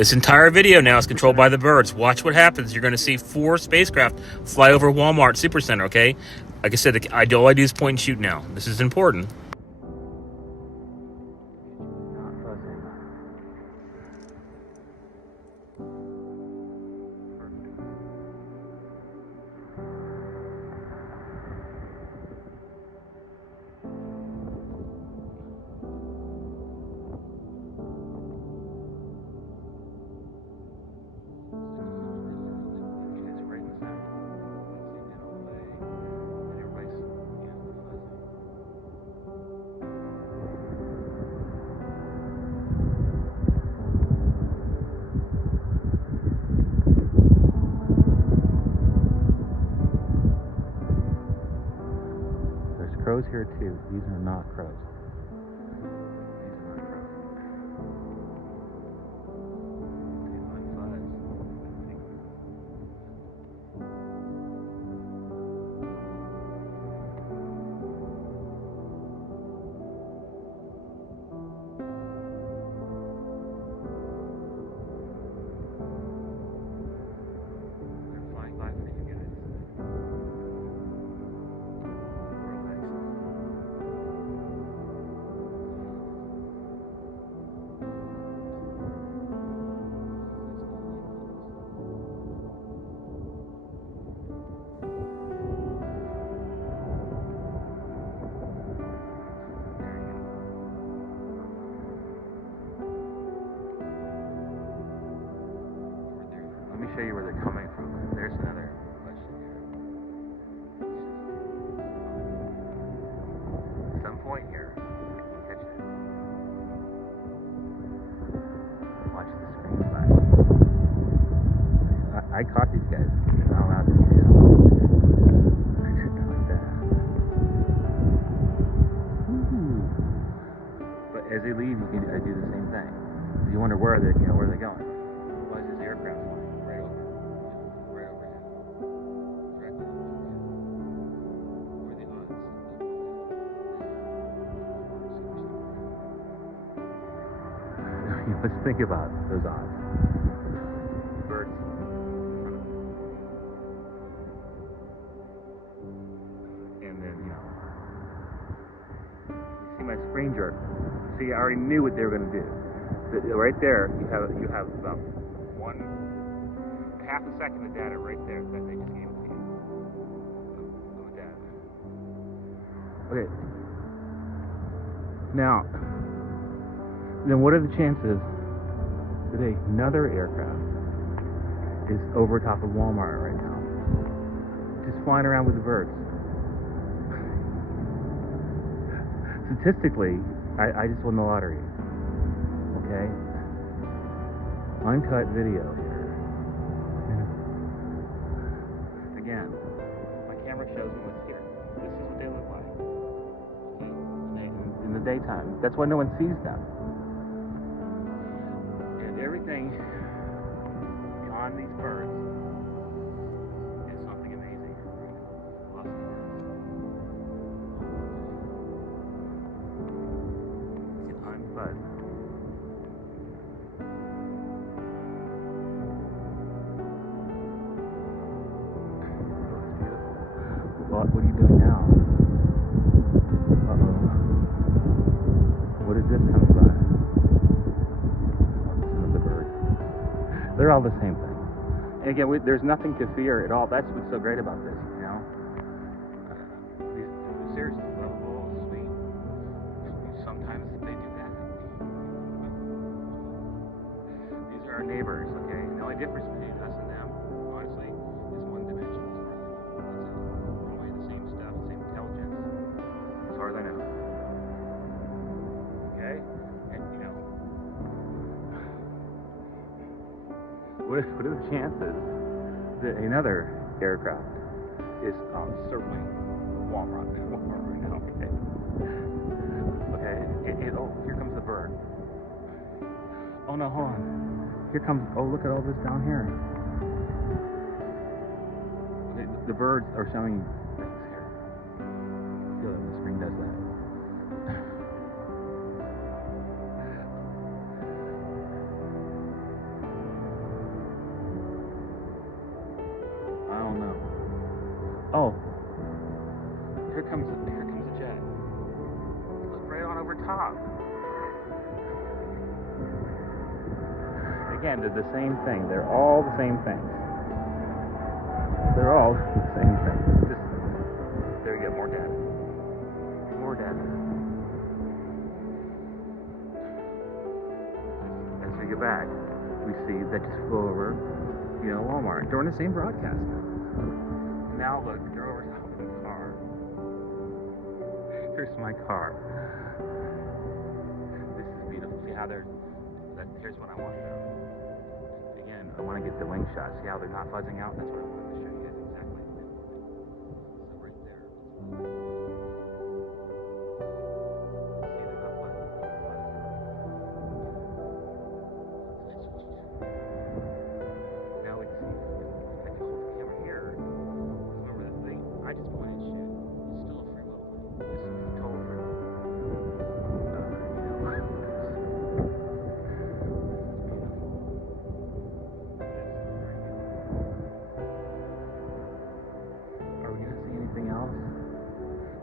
This entire video now is controlled by the birds. Watch what happens. You're going to see 4 spacecraft fly over Walmart Supercenter, okay? Like I said, all I do is point and shoot now. This is important. Crows here too. These are not crows. Let me show you where they're coming from. There's another question here. At some point here, we'll catch it. Watch the screen flash. I caught these guys. They're not allowed to do something like that. Ooh. But as they leave, I do the same thing. You wonder where they're going. Why is this aircraft flying? Let's think about those odds. The birds. And then, you see my screen jerk. See, I already knew what they were going to do. Right there, you have about half a second of data right there that they just gave to you. Of data. Okay. Now, then what are the chances that another aircraft is over top of Walmart right now, just flying around with the birds? Statistically, I just won the lottery. Okay? Uncut video here. Again, my camera shows me what's here. This is what they look like. Okay? In the daytime. That's why no one sees them. Everything on these birds is something amazing. Lots of birds. I'm buzzed. What are you doing now? Uh-oh. What is this coming by? They're all the same thing. And again, there's nothing to fear at all. That's what's so great about this, These seriously lovable, sweet. Sometimes they do that. These are our neighbors, okay? The only difference between us and them, honestly, is one dimension. That's it. We're only the same stuff, same intelligence, as far as I know. Okay? And what are the chances that another aircraft is circling Walmart right now? Okay. Oh, here comes the bird. Oh no, hold on. Here comes. Oh, look at all this down here. Okay, the birds are showing things here. I feel like the screen does that. Oh, here comes a jet. Look right on over top. Again, they're the same thing. They're all the same things. They're all the same things. Just there we go. More data. More data. As we get back, we see that just flew over, Walmart during the same broadcast. Now look, they're over top of the car. Here's my car. This is beautiful. See how here's what I want though. Again, I want to get the wing shot. See how they're not fuzzing out? That's what I wanted to show you guys exactly. So right there. See, they're not fuzzing. Now we see. I can hold the camera here. Remember the thing? I just pointed shit. It's still a free will. This is total free will. Are we going to see anything else?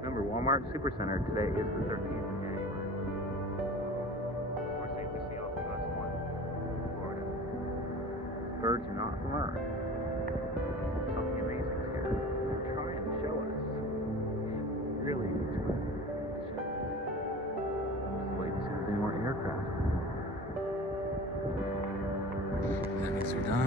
Remember, Walmart Supercenter today is the 13th of January. Of course, we see off US 1, Florida. Birds are not from Earth. Something amazing is here. They're trying to show us. Really trying to show us. Just wait to see if there's any more aircraft. That means we're done.